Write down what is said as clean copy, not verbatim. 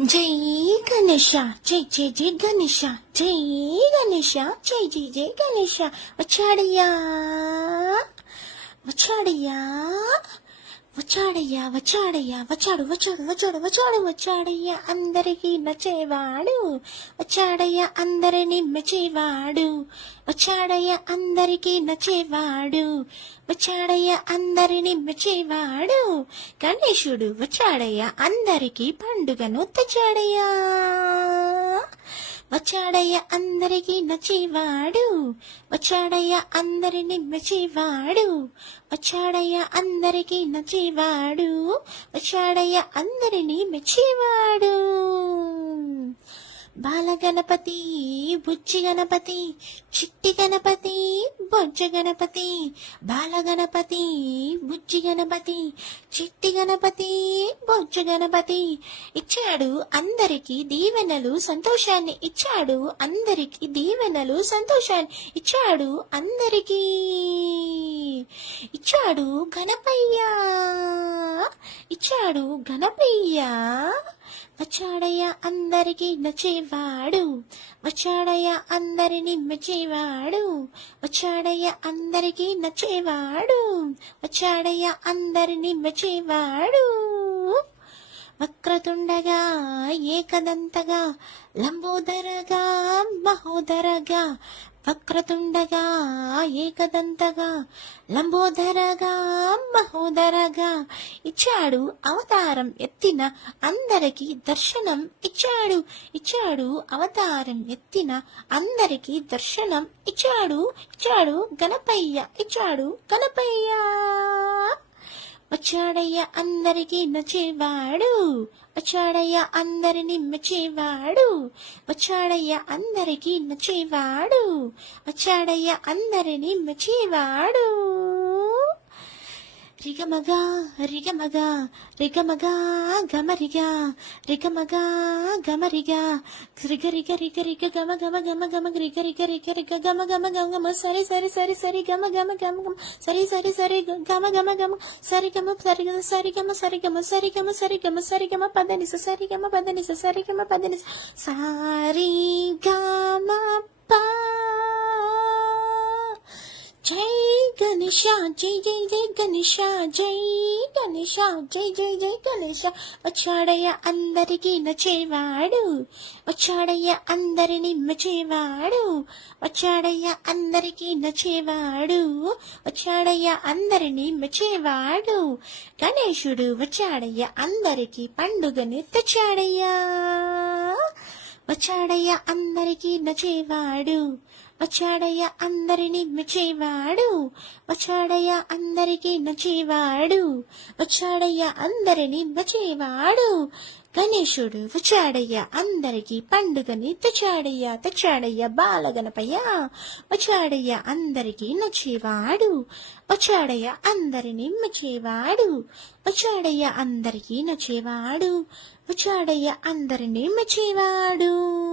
జై గణేష, జై జై జై గణేష, జై గణేష, జై జై జై గణేష. వచ్చాడయ్యా వచ్చాడయ్యా వచ్చాడయ్యా వచ్చాడయ్యా వచ్చాడు వచ్చాడు వచ్చాడు వచ్చాడు వచ్చాడయ్యా అందరికీ నచ్చేవాడు. వచ్చాడయ్యా అందరినీ మెచ్చేవాడు. వచ్చాడయ్యా అందరికీ నచ్చేవాడు. వచ్చాడయ్యా అందరినీ మెచ్చేవాడు. గణేశుడు వచ్చాడయ్యా అందరికీ పండుగను తెచ్చాడయ్యా. వచ్చాడయ్య అందరికీ నచ్చేవాడు. వచ్చాడయ్య అందరిని మెచ్చేవాడు. వచ్చాడయ్య అందరికీ నచ్చేవాడు. వచ్చాడయ్య అందరినీ మెచ్చేవాడు. బాలగణపతి, బుజ్జి గణపతి, చిట్టి గణపతి, బొజ్జ గణపతి. బాలగణపతి, బుజ్జి గణపతి, చిట్టి గణపతి, బొజ్జ గణపతి. ఇచ్చాడు అందరికి దీవెనలు సంతోషాన్ని. ఇచ్చాడు అందరికి దీవెనలు సంతోషాన్ని. ఇచ్చాడు అందరికీ. ఇచ్చాడు గణపయ్యా, ఇచ్చాడు గణపయ్యా. వచ్చాడయ్య అందరికీ నచ్చేవాడు. వచ్చాడయ్య అందరినీ మెచ్చేవాడు. వచ్చాడయ్య అందరికీ నచ్చేవాడు. వచ్చాడయ్య అందరినీ మెచ్చేవాడు. వక్రతుండగా, ఏకదంతగా, లంబోదరగా, మహోదరగా. వక్రతుండగా, ఏకదంతగా, లంబోదరగా, మహోదరగా. ఇచ్చాడు అవతారం ఎత్తిన అందరికీ దర్శనం ఇచ్చాడు. ఇచ్చాడు అవతారం ఎత్తిన అందరికీ దర్శనం ఇచ్చాడు. ఇచ్చాడు గణపయ్య, ఇచ్చాడు గణపయ్య. వచ్చాడయ్య అందరికీ నచ్చేవాడు. వచ్చాడయ్య అందరినీ మెచ్చేవాడు. వచ్చాడయ్య అందరికీ నచ్చేవాడు. వచ్చాడయ్య అందరినీ మెచ్చేవాడు. రిగమగా రిగమగా రిగమగా గమరిగా రిగమగా గమరిగా రిగ రిగ రిగ రిగ గమ గమ గమ గమ రిగ రిగ రిగ రిగ గమ గమ గమ గమ సరి సరి సరి సరి గమ గమ గమ గమ సరి సరి సరి గమ గమ గమ సరి గమ సరి గమ సరి గమ సరి గమ సరి గమ సరి గమ సరి గమ పదనిస సరి గమ పదనిస సరి గమ పదనిస సారి గమ ప. జై గణేష, జై జై జై గణేష, జై గణేష, జై జై జై గణేష. వచ్చాడయ్య అందరికీ నచ్చేవాడు. వచ్చాడయ్య అందరినీ మెచ్చేవాడు. వచ్చాడయ్య అందరికీ నచ్చేవాడు. వచ్చాడయ్య అందరినీ మెచ్చేవాడు. గణేశుడు వచ్చాడయ్య అందరికీ పండుగని తెచ్చాడయ్యా. వచ్చాడయ్య అందరికీ నచ్చేవాడు. వచ్చాడయ్య అందరినీ మెచ్చేవాడు. వచ్చాడయ్య అందరికీ నచ్చేవాడు. వచ్చాడయ్య అందరినీ మెచ్చేవాడు. గణేశుడు వచ్చాడయ్య అందరికీ పండుగని తెచ్చాడయ్యా. తెచ్చాడయ్య బాలగణపయ్య. వచ్చాడయ్య అందరికీ నచ్చేవాడు. వచ్చాడయ్య అందరినీ మెచ్చేవాడు. వచ్చాడయ్య అందరికీ నచ్చేవాడు. వచ్చాడయ్య అందరినీ మెచ్చేవాడు.